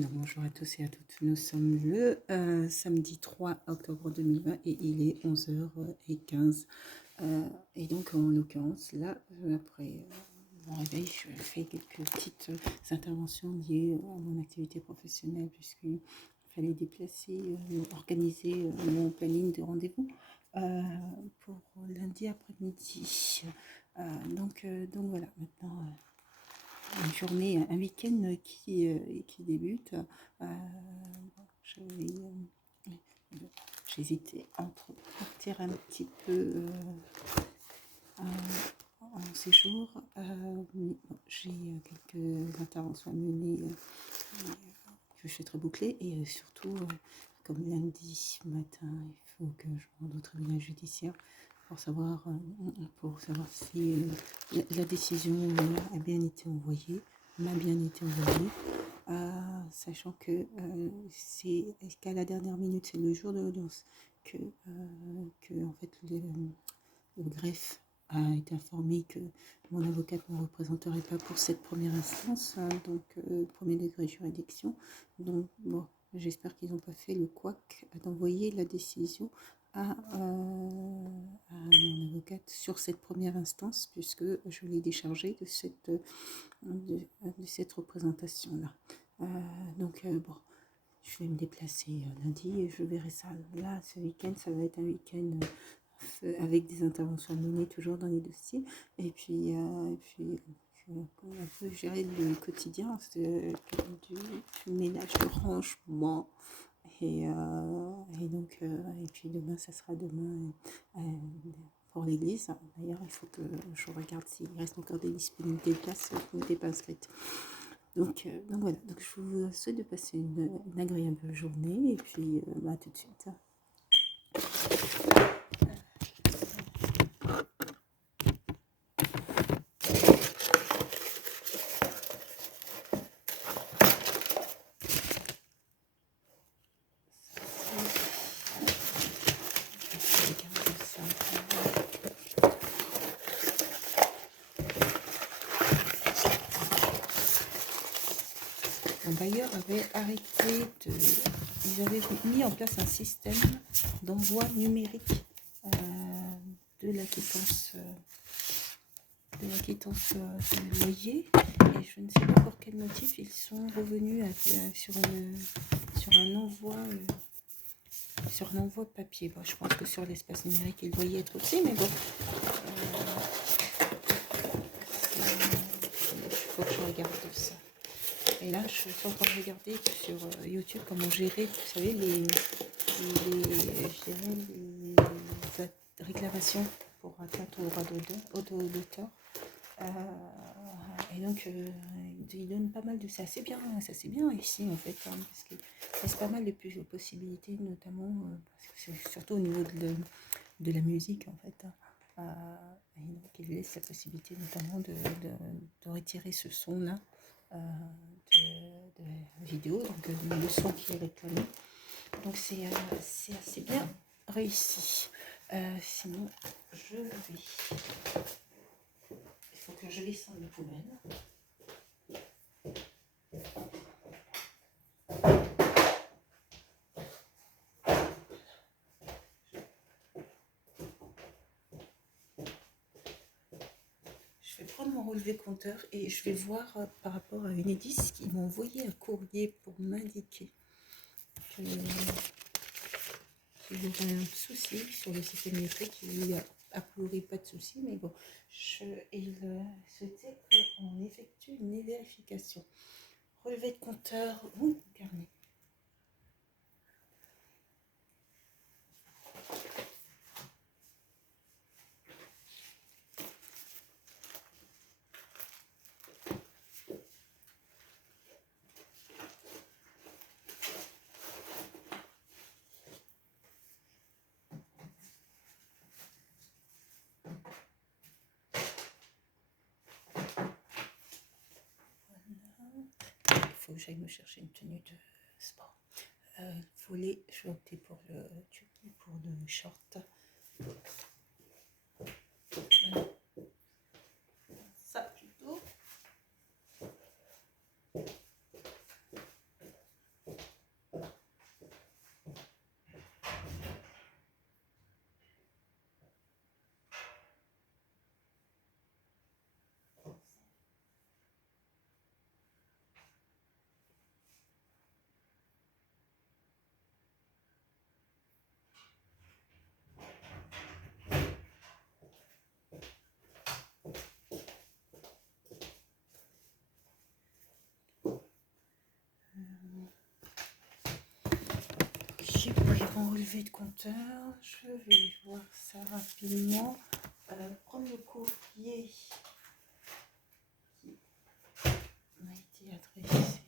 Donc, bonjour à tous et à toutes. Nous sommes le samedi 3 octobre 2020 et il est 11h15. Et donc, en l'occurrence, là, après mon réveil, je fais quelques petites interventions liées à mon activité professionnelle puisqu'il fallait déplacer, organiser mon planning de rendez-vous pour lundi après-midi. Donc voilà, maintenant une journée, un week-end qui débute. J'hésitais entre partir un petit peu en séjour. J'ai quelques interventions à mener que je suis très bouclée et surtout, comme lundi matin, il faut que je rende au tribunal judiciaire pour savoir si la décision a bien été envoyée, m'a bien été envoyée, sachant que c'est qu'à la dernière minute, c'est le jour de l'audience que en fait le greffe a été informé que mon avocate ne me représenterait pas pour cette première instance, donc premier degré juridiction. Donc bon, j'espère qu'ils n'ont pas fait le couac d'envoyer la décision à mon avocate sur cette première instance, puisque je l'ai déchargée de cette représentation-là. Bon, je vais me déplacer lundi et je verrai ça. Là, ce week-end, ça va être un week-end avec des interventions menées toujours dans les dossiers. Et puis un peu gérer le quotidien, du ménage, de rangement. Et puis demain, ça sera demain pour l'église. D'ailleurs, il faut que je regarde s'il reste encore des disponibilités de places qui n'étaient pas inscrites. Donc voilà, donc je vous souhaite de passer une agréable journée et puis à tout de suite. Mon bailleur avait ils avaient mis en place un système d'envoi numérique de l'acquittance du loyer, et je ne sais pas pour quel motif ils sont revenus sur un envoi papier. Bon, je pense que sur l'espace numérique il doit y être aussi, mais bon, il faut que je regarde ça. Et là, je suis en train de regarder sur YouTube comment gérer, vous savez, les réclamations pour atteinte au droit d'auteur. Et donc, il donne pas mal de... C'est assez bien ici, en fait, hein, parce qu'il laisse pas mal de possibilités, notamment, parce que c'est surtout au niveau de la musique, en fait. Et donc, il laisse la possibilité, notamment, de retirer ce son-là de la vidéo, donc le son qui est réclamé. Donc, c'est assez bien réussi. Sinon, il faut que je descende les poubelles. Je vais prendre mon relevé compteur et je vais voir par rapport à Enedis qui m'a envoyé un courrier pour m'indiquer qu'il y aurait un souci sur le système électrique. Il n'y a a priori pas de souci, mais bon, il souhaitait qu'on effectue une vérification. Relevé de compteur, carnet. Il faut que j'aille me chercher une tenue de sport. Volet, je vais opter pour le short. Voilà. Ça plutôt. grand relevé de compteur, je vais voir ça rapidement. Prendre le courrier qui m'a été adressé.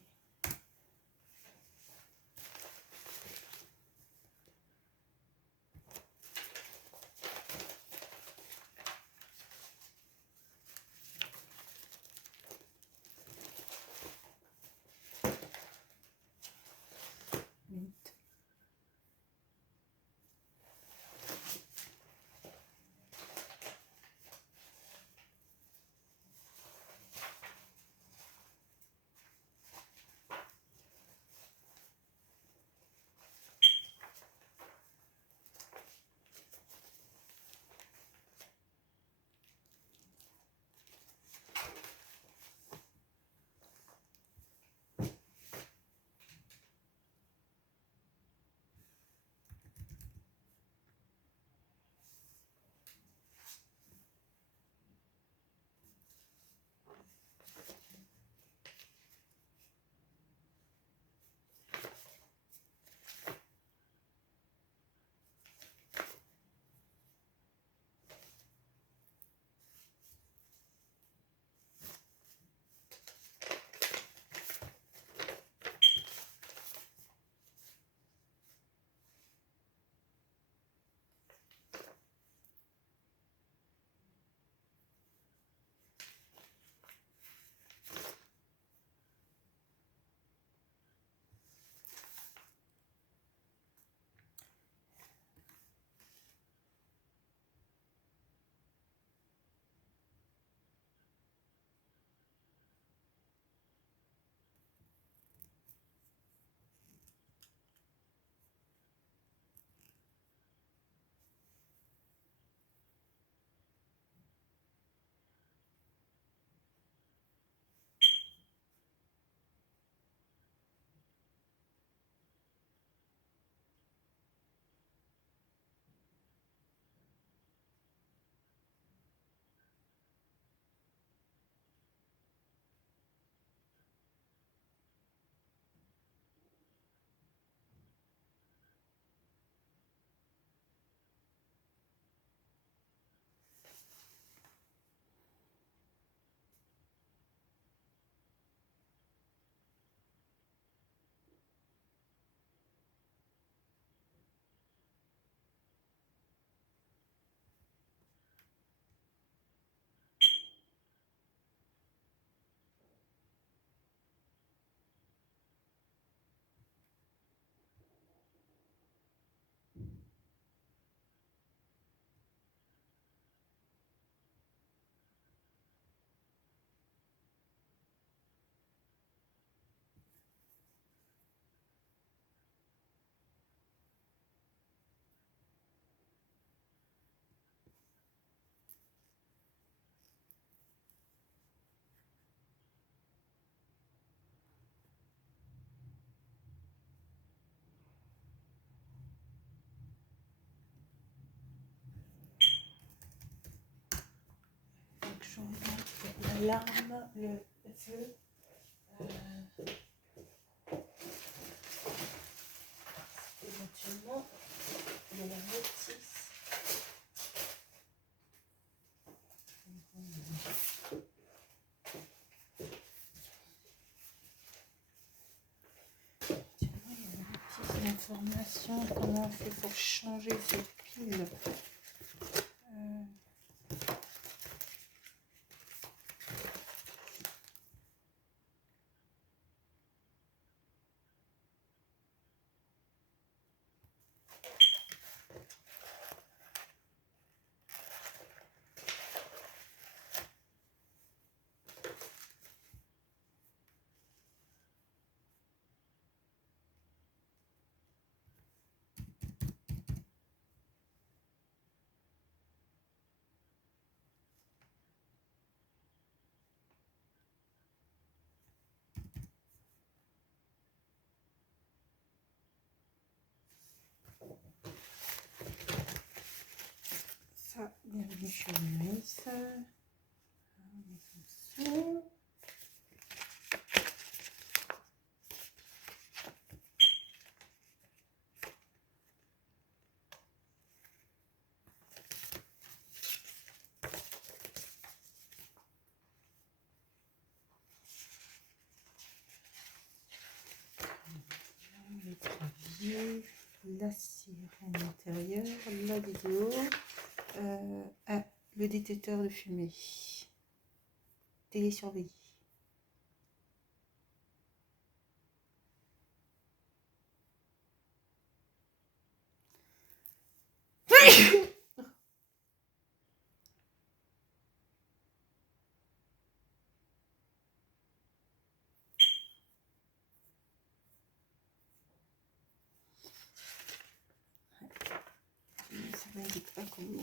Je regarde pour l'alarme, le feu. Éventuellement, il y a la notice. Il y a une petite information. Comment on fait pour changer ces piles? Ça, bienvenue chez Maïs. vu la sirène intérieure, la vidéo, le détecteur de fumée, télésurveillé. Ça m'indique pas comment.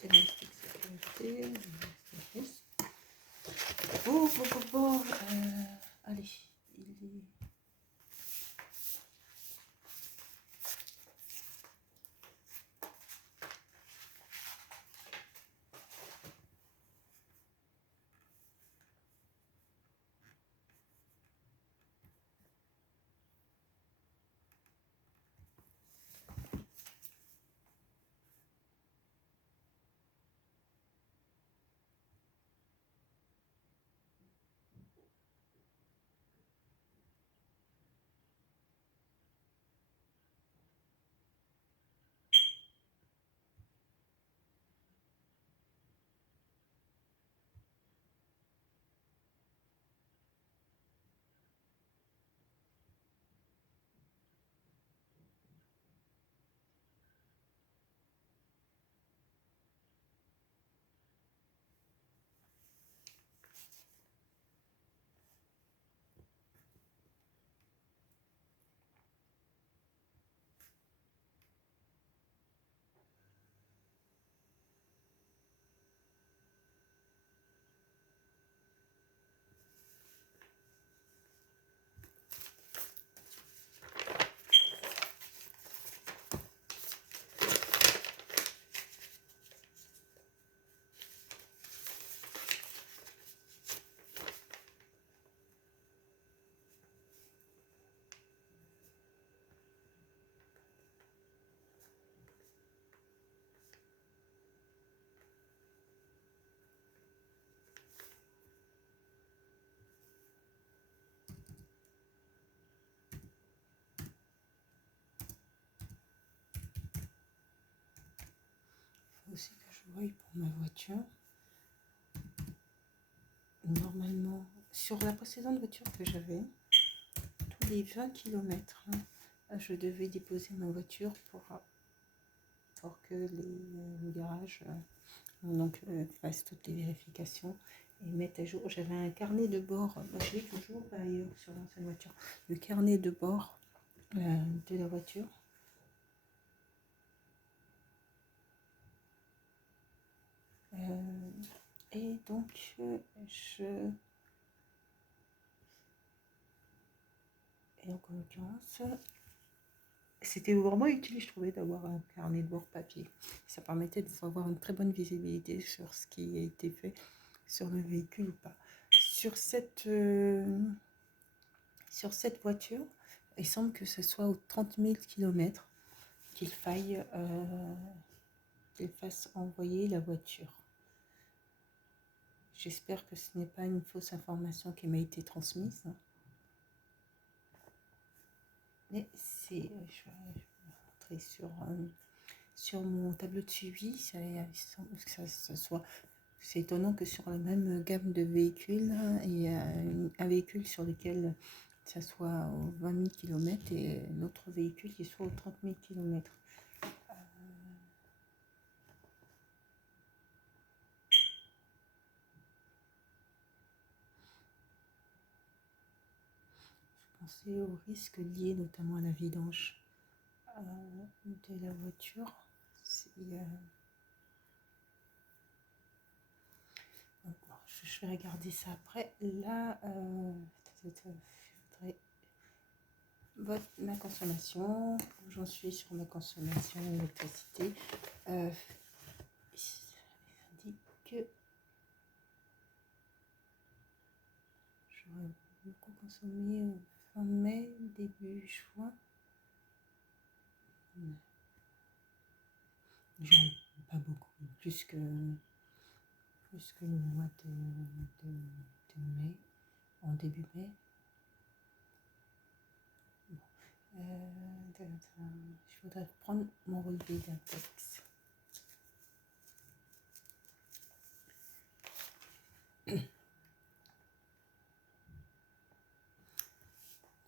Diagnostic sécurité. Bon, allez, il est... Faut aussi que je voie pour ma voiture. Normalement, sur la précédente voiture que j'avais, tous les 20 km, je devais déposer ma voiture pour que le garage donc, fasse toutes les vérifications et mette à jour. J'avais un carnet de bord, je l'ai toujours d'ailleurs sur l'ancienne voiture, le carnet de bord de la voiture. Et donc, et en l'occurrence, c'était vraiment utile, je trouvais, d'avoir un carnet de bord papier. Ça permettait d'avoir une très bonne visibilité sur ce qui a été fait sur le véhicule ou pas. Sur cette voiture, il semble que ce soit aux 30 000 km qu'il fasse envoyer la voiture. J'espère que ce n'est pas une fausse information qui m'a été transmise. Mais c'est, je vais montrer sur mon tableau de suivi, c'est étonnant que sur la même gamme de véhicules, il y a un véhicule sur lequel ça soit aux 20 000 km et l'autre véhicule qui soit aux 30 000 km. Je pensais aux risques liés notamment à la vidange de la voiture. Je vais regarder ça après. Là, voudrais ma consommation, où j'en suis sur ma consommation d'électricité. Ça indique que j'aurais beaucoup consommé fin mai, début juin. J'aurais pas beaucoup, plus que le mois de mai, en début mai. Je voudrais prendre mon relevé d'index.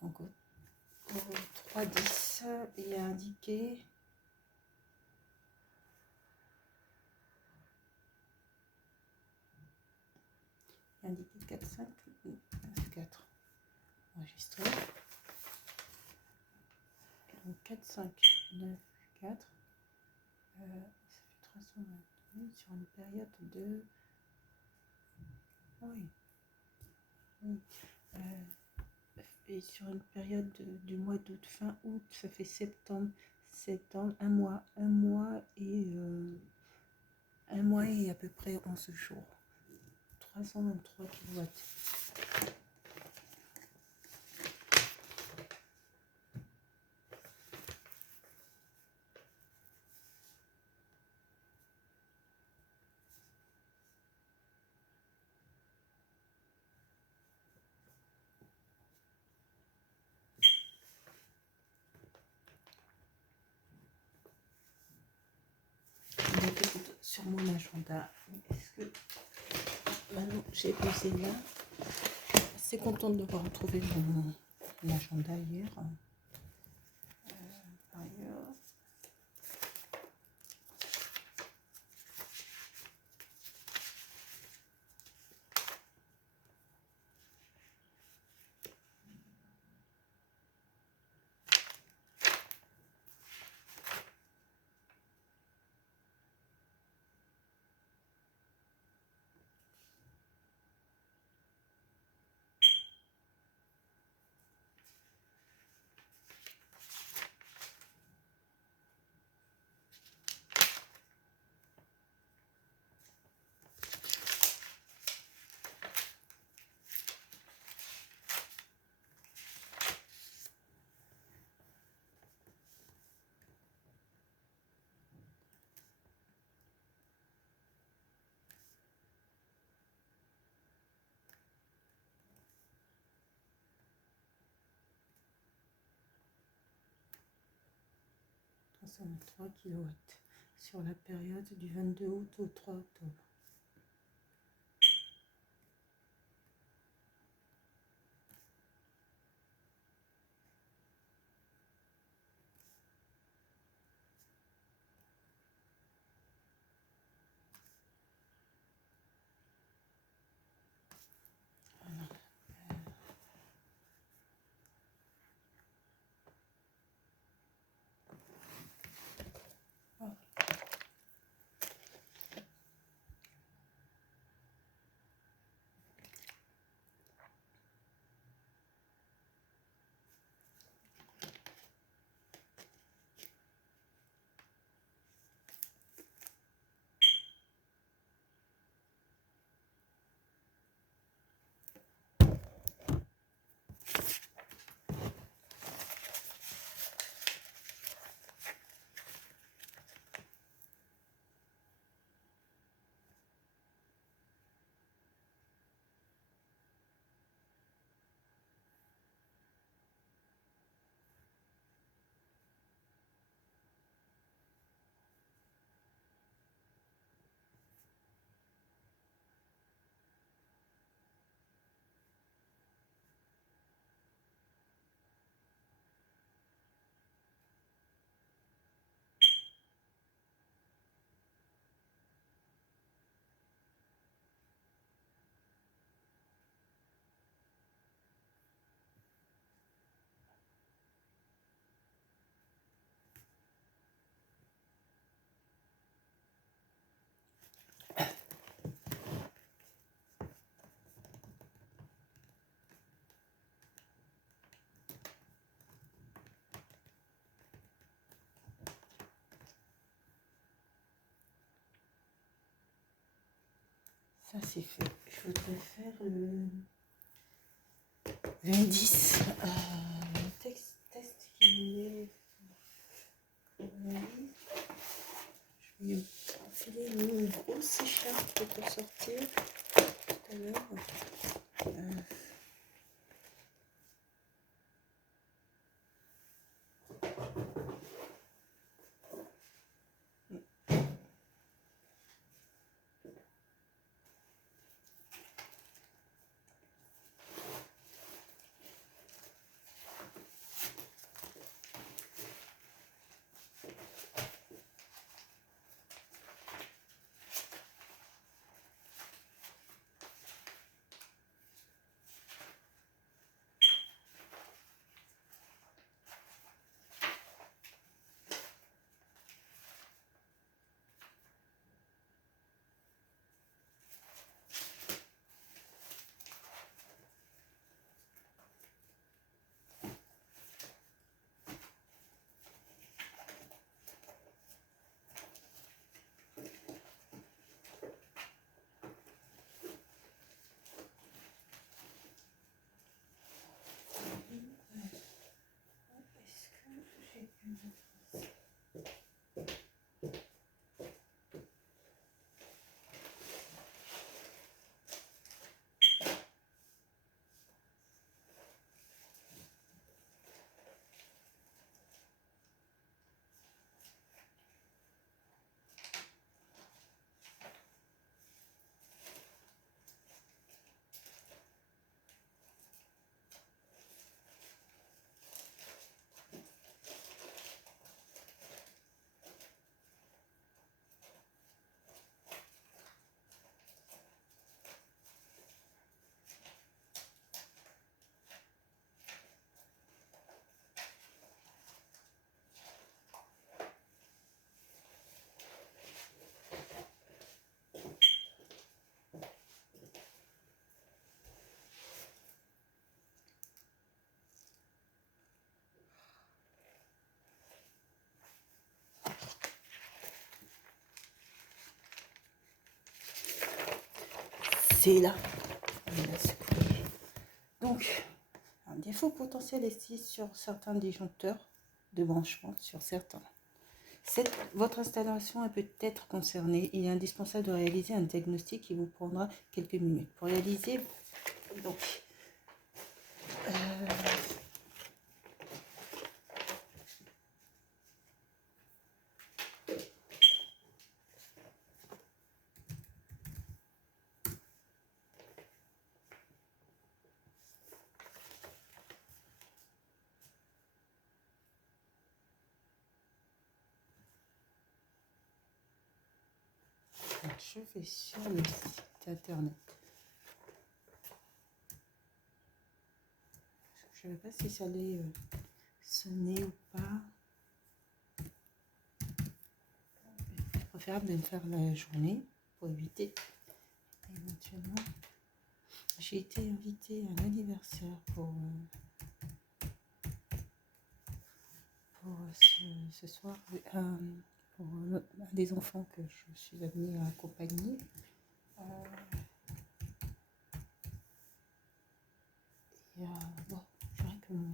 Donc au 3,10, il y a indiqué il y a indiqué 4, 5, 9, 4. Enregistré. Donc 4, 5, 9, 4. Ça fait 328 sur une période de... Oui. Et sur une période du mois d'août, fin août, ça fait septembre, un mois et à peu près 11 jours. 323 kW. Sur mon agenda, est-ce que maintenant j'ai posé là, assez contente de retrouver mon agenda hier. Par ailleurs, ça me 3 kW sur la période du 22 août au 3 octobre. Ça c'est fait. Je voudrais faire l'indice, le test qui voulait. Je vais enfiler une grosse écharpe pour sortir tout à l'heure. C'est là. Donc, un défaut potentiel existe sur certains disjoncteurs de branchement, sur certains. Votre installation peut être concernée. Il est indispensable de réaliser un diagnostic qui vous prendra quelques minutes. Pour réaliser, donc, je vais sur le site internet. Je ne sais pas si ça allait sonner ou pas. C'est préférable de le faire la journée pour éviter éventuellement. J'ai été invitée à un anniversaire pour ce soir, pour un des enfants que je suis amenée à accompagner. Bon,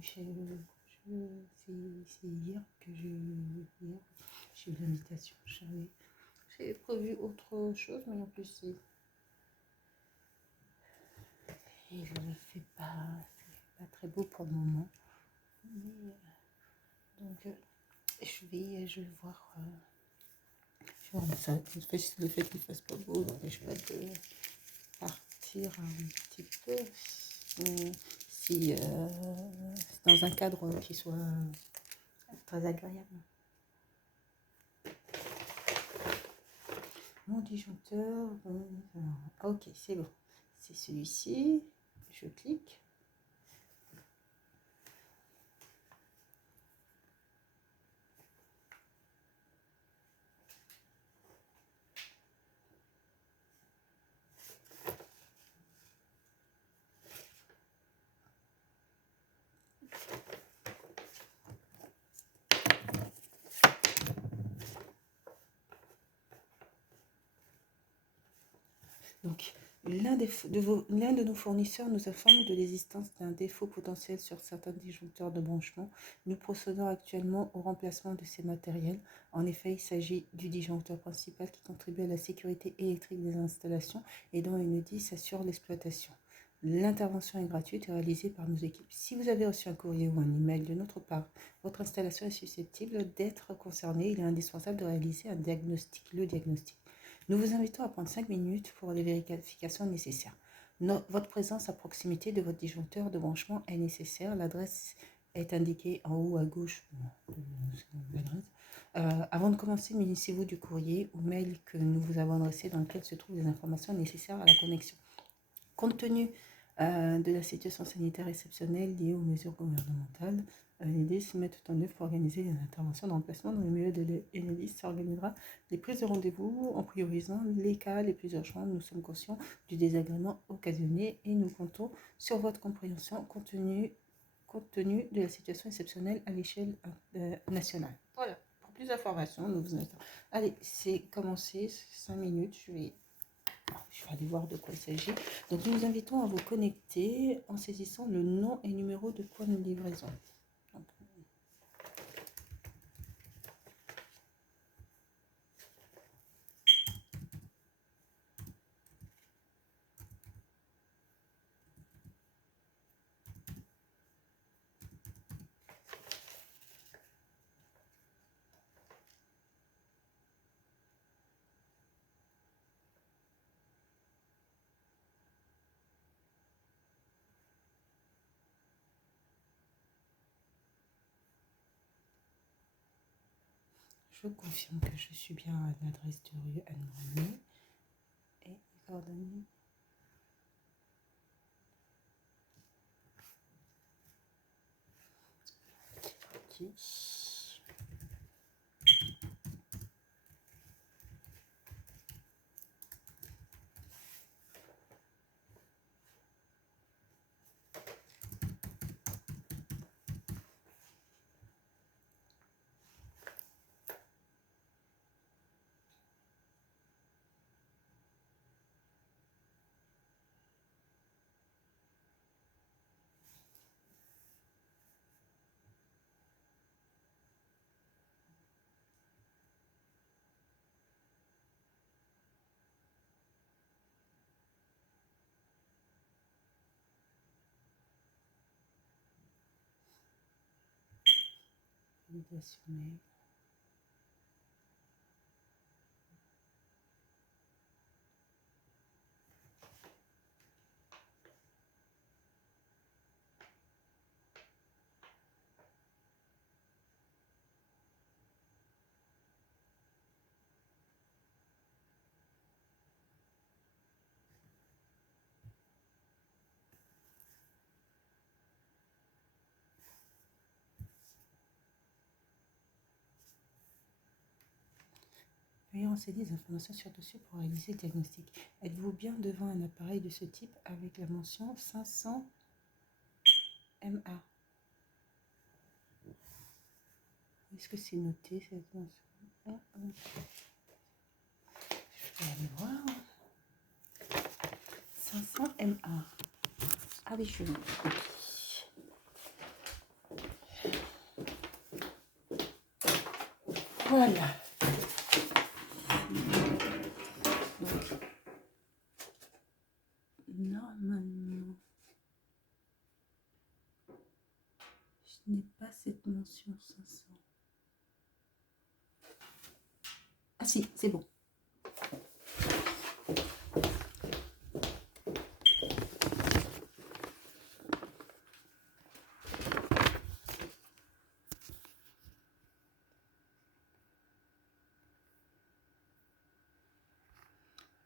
je dirais que c'est hier que j'ai eu l'invitation. J'avais prévu autre chose, mais en plus c'est. Et je ne fais pas très beau pour le moment. Mais, donc je vais voir. Ça, le fait qu'il fasse pas beau n'empêche pas de partir un petit peu. Si dans un cadre qui soit très agréable. Mon disjoncteur, ok, c'est bon. C'est celui-ci. Je clique. Donc, L'un de nos fournisseurs nous informe de l'existence d'un défaut potentiel sur certains disjoncteurs de branchement. Nous procédons actuellement au remplacement de ces matériels. En effet, il s'agit du disjoncteur principal qui contribue à la sécurité électrique des installations et dont une DIS assure l'exploitation. L'intervention est gratuite et réalisée par nos équipes. Si vous avez reçu un courrier ou un email de notre part, votre installation est susceptible d'être concernée. Il est indispensable de réaliser le diagnostic. Nous vous invitons à prendre 5 minutes pour les vérifications nécessaires. Votre présence à proximité de votre disjoncteur de branchement est nécessaire. L'adresse est indiquée en haut à gauche de l'adresse. Avant de commencer, munissez-vous du courrier ou mail que nous vous avons adressé dans lequel se trouvent les informations nécessaires à la connexion. Compte tenu de la situation sanitaire exceptionnelle liée aux mesures gouvernementales, l'Enedis se met tout en œuvre pour organiser les interventions de remplacement dans le milieu de l'Enedis. S'organisera les prises de rendez-vous en priorisant les cas les plus urgents. Nous sommes conscients du désagrément occasionné et nous comptons sur votre compréhension compte tenu de la situation exceptionnelle à l'échelle nationale. Voilà, pour plus d'informations, nous vous invitons. Allez, c'est commencé, 5 minutes, je vais aller voir de quoi il s'agit. Donc nous vous invitons à vous connecter en saisissant le nom et numéro de point de livraison. Donc, je confirme que je suis bien à l'adresse de rue Anne-Marie et les coordonnées. Okay. Validation mail. Veuillez renseigner les informations sur-dessus pour réaliser le diagnostic. Êtes-vous bien devant un appareil de ce type avec la mention 500 MA? Est-ce que c'est noté cette mention? Je vais aller voir. 500 MA. Ah oui, je note. Voilà. Donc, normalement, je n'ai pas cette mention 500. Ah si, c'est bon.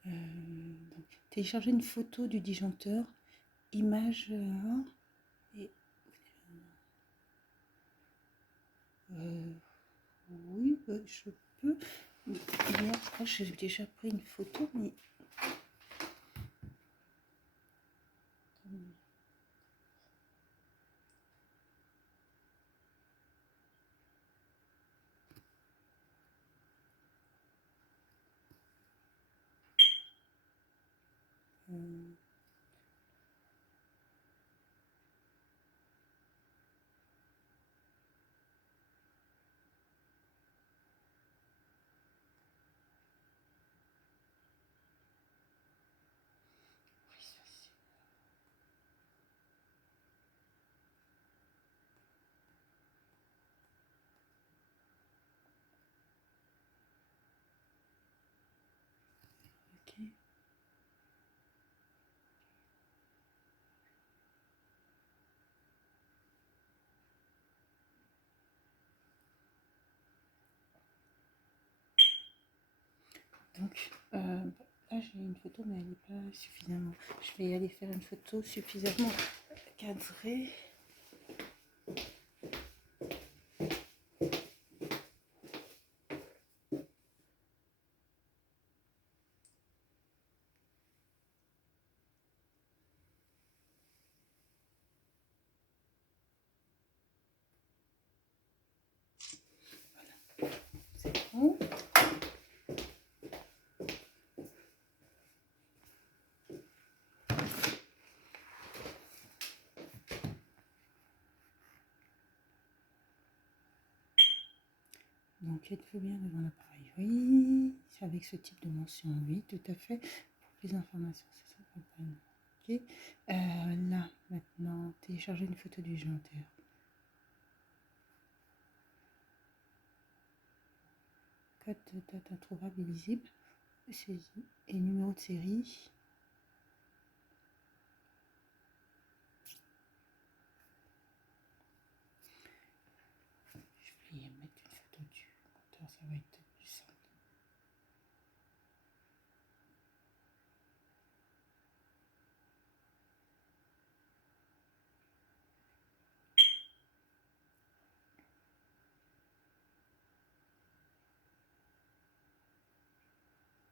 Donc, télécharger une photo du disjoncteur, image et oui, je peux. Moi, j'ai déjà pris une photo, mais Ok. Donc, là j'ai une photo, mais elle n'est pas suffisamment. Je vais aller faire une photo suffisamment cadrée. C'est bon. Donc, êtes-vous bien devant l'appareil? Oui. Avec ce type de mention, oui, tout à fait. Pour plus d'informations, c'est ça. Ok. Là, maintenant, télécharger une photo du jointeur. Code de date introuvable et visible. Saisi. Et numéro de série.